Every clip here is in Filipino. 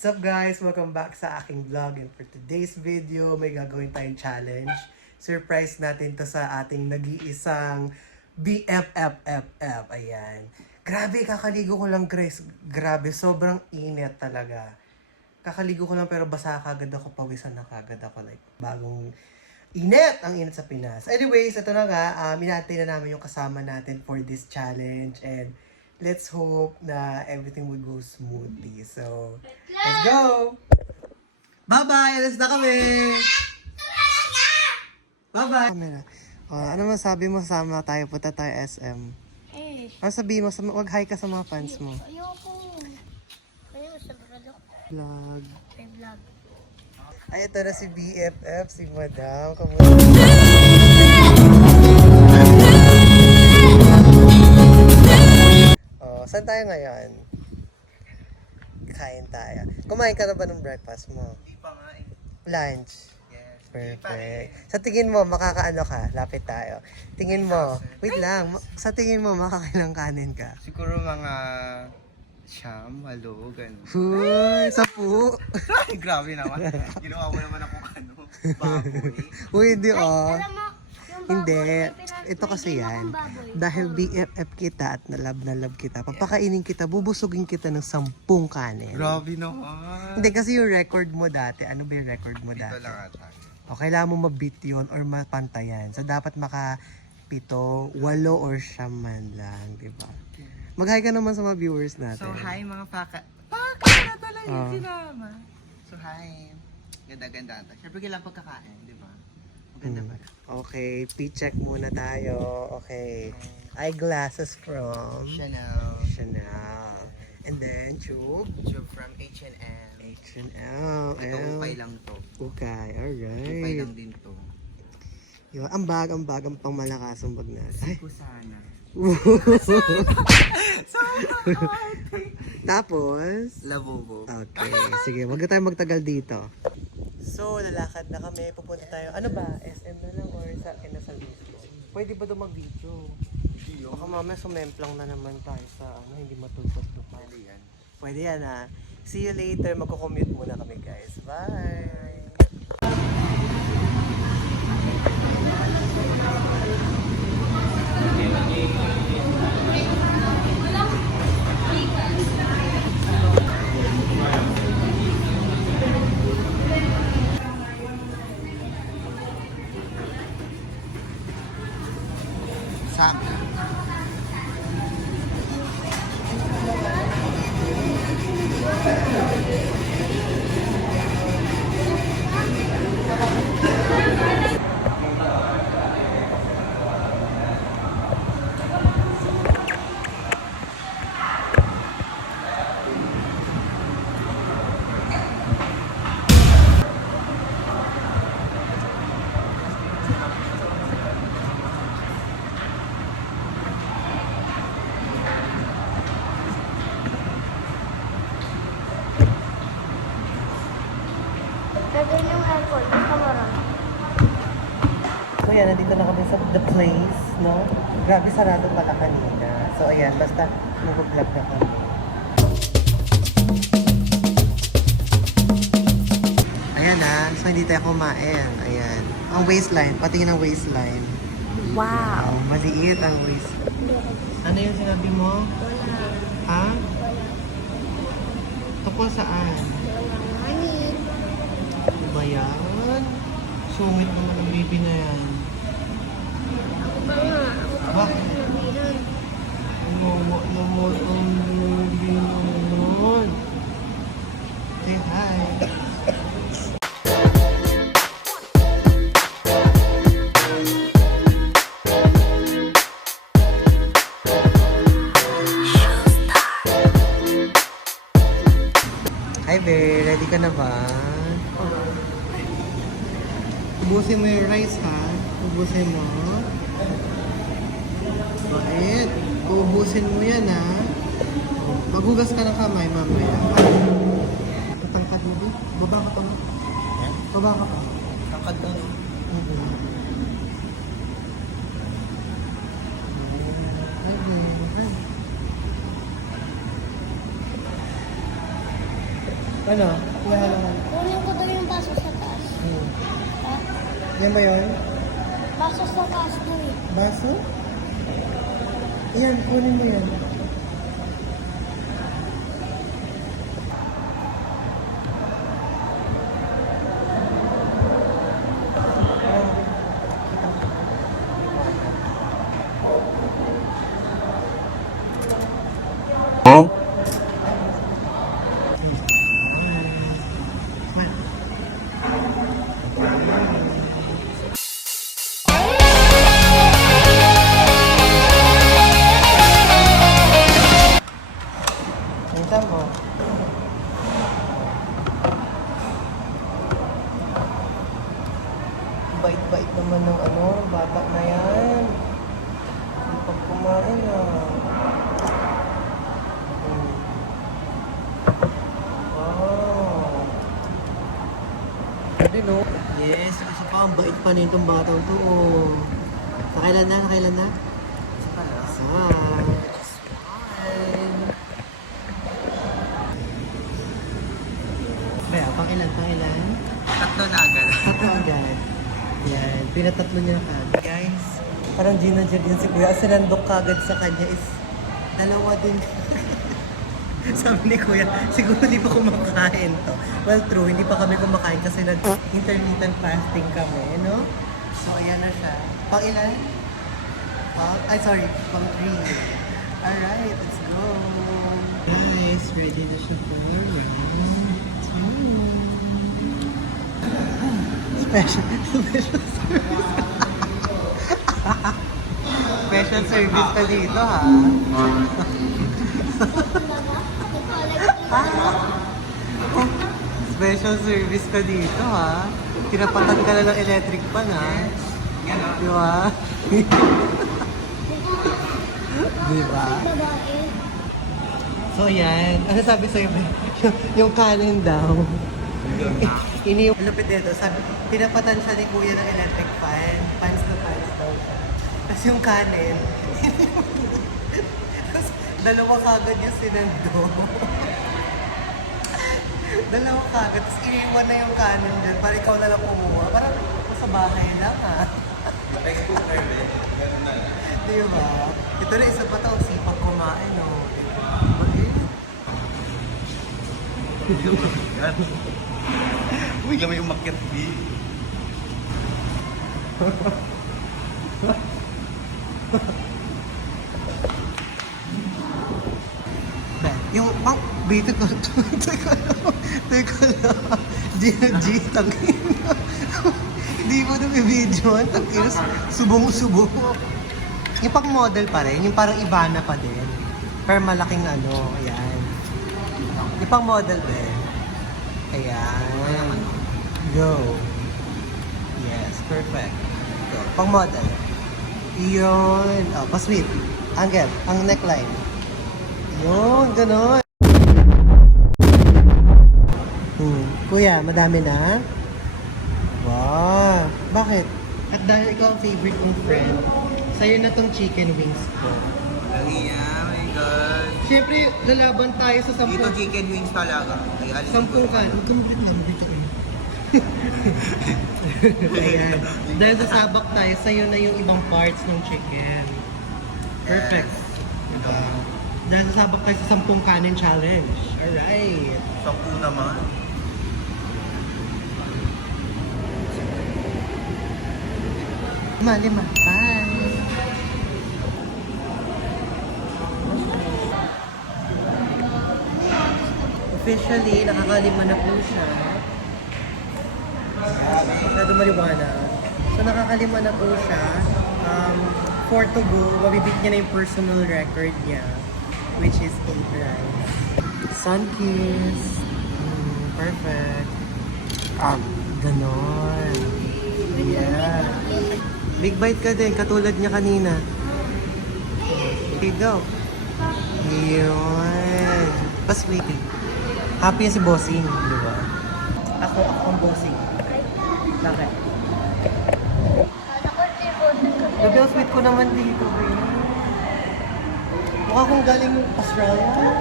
What's up guys? Welcome back sa aking vlog, and for today's video may gagawin tayong challenge. Surprise natin to sa ating nag-iisang BFFFF. Ayan. Grabe, kakaligo ko lang guys. Grabe, sobrang init talaga. Kakaligo ko lang pero basa kagad ako, pawisan na kagad ako. Like, bagong init! Ang init sa Pinas. Anyways, ito na nga. Minantay na namin yung kasama natin for this challenge. And let's hope na everything will go smoothly. So, let's go! Bye-bye! Alas na kami! Bye-bye! Camera. Ano masabi mo, sama tayo, punta tayo SM? Ano sabihin mo, mag-hi ka sa mga fans mo? Ayoko. Ayaw, sabrado. Vlog. May vlog. Ay, ito na si BFF, si Madam. Kamusta? Saan tayo ngayon? Kain tayo. Kumain ka na ba ng breakfast mo? Hindi pa nga eh. Lunch? Yes. Perfect. Sa tingin mo, makakaano ka? Lapit tayo. Tingin mo, wait lang. Sa tingin mo, makakailang kanin ka? Siguro mga siyam, halo, gano'n. Huy, 10. Ay, grabe naman. Ginawa mo naman ako baboy. Uy, hindi oh. Alam mo, yung Hindi. baboy, Ito kasi may yan. ginawang baboy. Dahil BFF kita at na love kita, papakainin kita, bubusugin kita ng 10 kanin. Grabe naman. Hindi kasi yung record mo dati, ano ba yung record mo Dito dati? lang ata. O, kailangan mo mabit yun or mapantayan. So, dapat maka 7, 8 or 9 man lang, di ba? Mag-hi ka naman sa mga viewers natin. So, hi mga paka na talaga Ah. yung sinama. So, hi. Ganda-ganda ata. Siyempre kailangan pagkakain, di ba? Maganda ba? Okay, check muna tayo. Okay. Eyeglasses from Chanel. And then, tube. Tube from H&M. H&M. Ito, ukay lang to. Okay, Ukay alright. lang din to. Yung, ang pangmalakas ang bag natin. Ay. Ko sana. Tapos, Labubo. okay, sige, wag na tayo magtagal dito. So, lalakad na kami, pupunta tayo, ano ba, SM na lang or sa Inasal mismo? Pwede ba doon mag-video? Baka mamaya sumemplang na naman tayo sa ano, hindi matulog to pa. Pwede yan. Pwede yan ha. See you later, magko-commute muna kami guys. Bye! Sa Gagawin yung aircon, kamera. So yan, nandito na kami sa the place, no? Grabe, sarado pala kanina. So ayan, basta mag-vlog na kami. Ayan na, so hindi tayo kumain. Ayan. Ang waistline, patingin ang waistline. Wow, maliit ang waistline. Ano yung sinabi mo? Wala. Ha? Wala. Tungkol saan? Money. Ano ba yan? Sungit naman ang baby na yan. Ako ba nga? Ako ba Bakit? nabilan? Naman ang baby naman. Say hi. Hi Bear, ready ka na ba? Ubusin mo yung rice ha. Ubusin mo. Bakit? Uubusin mo yan ha. Maghugas ka ng kamay mamaya. Tatangkad mo ba? Baba ka pa mo. Baba ka pa. Tangkad na. Hi Bear. Hi. Ano? Hinahalangan. Kunin ko daw yung baso sa taas. Ha? Yan ba yun? Baso sa taas daw eh. Baso? Yan, kunin mo yan. Kita mo. Bait-bait naman ng bata na yan. Hindi pa kumain Wow. Pwede no? Yes, kasi pa ang bait pa nitong batang to. Nakailan na? Nakailan na? Isa pa lang. Isa. Just one. Kaya, pangilan? Tatlo na agad. Tatlo agad. Yan, pinatatlo niya na kagad. Guys, parang Gina din si Kuya. Ang sinandok kagad sa kanya is dalawa din. Sabi ni Kuya, siguro hindi pa kumakain to. Well, true, hindi pa kami kumakain kasi nag-intermittent fasting kami, no? So, ayan na siya. Pang ilan? Sorry, pang 3. Alright, let's go. Guys, ready na siya for Special service ka dito, ha? Special service ka dito, ha? Tinapatan ka na ng electric pan, ha? Di ba? Di ba? Babae. So, yan. Ano sabi sa'yo, Ben? Yung kanin daw. Ang lupit dito, sabi, tinapatan siya ni Kuya ng electric fan. Fans to fans daw siya. Tapos yung kanin, tapos dalawa kagad yung sinando. Dalawa kagad, tapos iniwan na yung kanin dyan para ikaw na lang kumuha. Parang sa bahay lang, ha? Di ba? Ito na isa pa ito, ang sipag kumain, no? Uy, kami umakyat di. Yung bito ko, teka lang, G, tangin. Hindi mo na may video, tangin, subong-subong. Yung pang model pa rin, yung parang Ivana pa din. Pero malaking ayan. Yung pang model din. Ayan. Go. Yes, perfect. Go. Pang model. Yun. Pa-sweet. Angle, ang neckline. Yun, ganun. Kuya, madami na? Wow. Bakit? At dahil ikaw ang favorite kong friend, sa'yo na tong chicken wings ko. Aliya, my God. Siyempre, lalaban tayo sa Dito chicken wings talaga. Ay, alis sampung kan. Ayan. Dahil sasabak tayo, sa'yo na yung ibang parts ng chicken. Perfect. Diba? Dahil sasabak tayo sa 10 kanin challenge. Alright. 10 naman. Lima. Bye. Officially, nakakalima na po siya. Masyado maliwanag. So, nakakalima na po siya. 4 to go. Mabibit niya na yung personal record niya. Which is 8 rice. Sun kiss. Perfect. Ganon. Yeah. Big bite ka din, katulad niya kanina. Okay, go. Yun. Pasweeting. Happy yan si Bossing, di ba? Ako ang Bossing. Bakit? Gabi ang sweet ko naman dito, babe. Mukha kong galing Australia.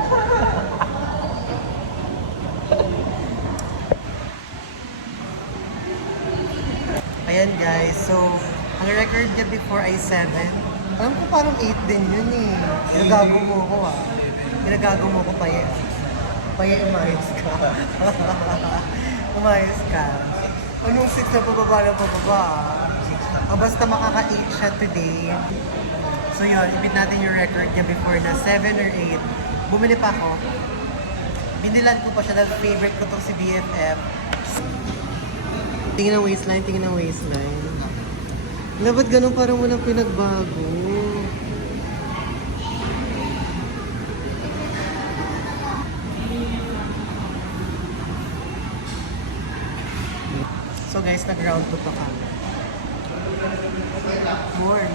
guys. So, ang record niya before ay 7. Alam ko parang 8 din yun eh. Ginagago mo ko ah. Ginagago mo ko Paye. Paye, umayos ka. Umayos ka. Anong 6 na pababa na pababa ah? Basta makaka-8 siya today. So yun, ipit natin yung record niya before na 7 or 8. Bumili pa ako. Binilan ko pa siya dahil favorite ko tong si BFF. Tingin ang waistline, tingin ang waistline. Na ba't ganun parang walang pinagbago? So guys, nag-round 2 pa kami. More.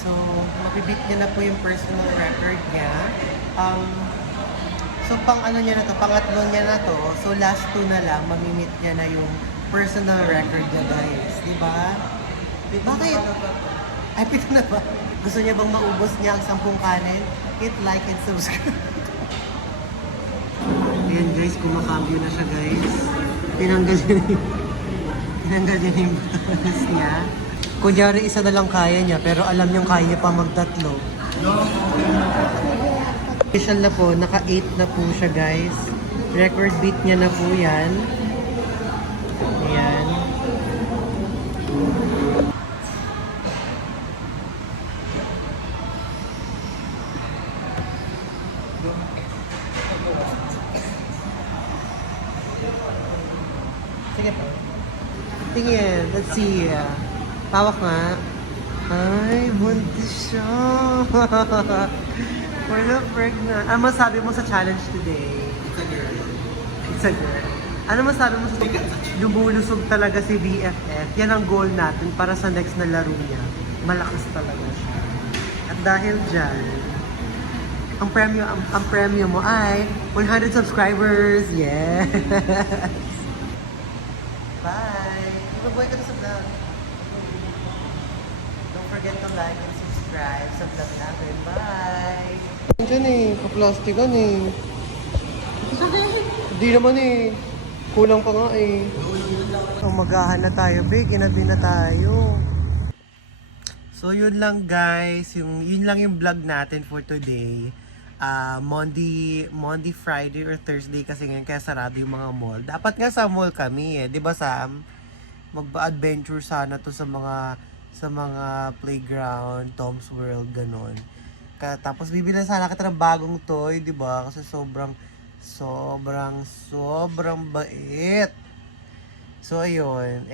So, mabibit niya na po yung personal record niya. So, pang ano niya na to, pangatlo niya na to. So, last 2 na lang, mamimit niya na yung personal record niya, guys. Diba? Bakit? Ay, pito na ba? Gusto niya bang maubos niya ang 10 kanin? Hit like and subscribe. Ayan guys, kumakambyo na siya guys. Tinanggal niya yung buttons niya. Kunyari isa na lang kaya niya, pero alam niyang kaya niya pa magtatlo. Official na po, naka 8 na po siya guys. Record beat niya na po yan. Ayan. Sige po. Tingin, let's see. Tawak nga. Ay, buntis siya. Wala pregnant. Ano masabi mo sa challenge today? It's a girl. Ano masabi mo sa lumulusog talaga si BFF? Yan ang goal natin para sa next na laro niya. Malakas talaga siya. At dahil dyan, ang premyo mo ay 100 subscribers. Yes! Bye! Mag-boy ka na sa vlog. Don't forget to like and subscribe sa vlog natin. Bye! Diyan eh, kaplastikan eh. Hindi naman eh. Kulang pa nga eh. So magahan na tayo, be. Ginabi na tayo. So yun lang guys. Yun lang yung vlog natin for today. Monday, Friday or Thursday kasi ngayon kaya sarado yung mga mall. Dapat nga sa mall kami eh, 'di ba Sam? Magba-adventure sana to sa mga playground, Tom's World ganon. Tapos bibili sana kita ng bagong toy, 'di ba? Kasi sobrang bait. So ayun,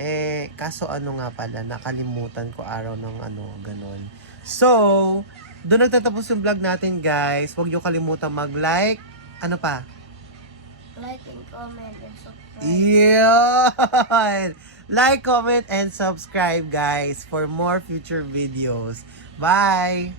kaso ano nga pala, nakalimutan ko araw ng ganon. So, doon nagtatapos yung vlog natin guys. Huwag niyo kalimutan mag-like. Ano pa? Like and comment and subscribe. Yeah! Like, comment, and subscribe guys for more future videos. Bye!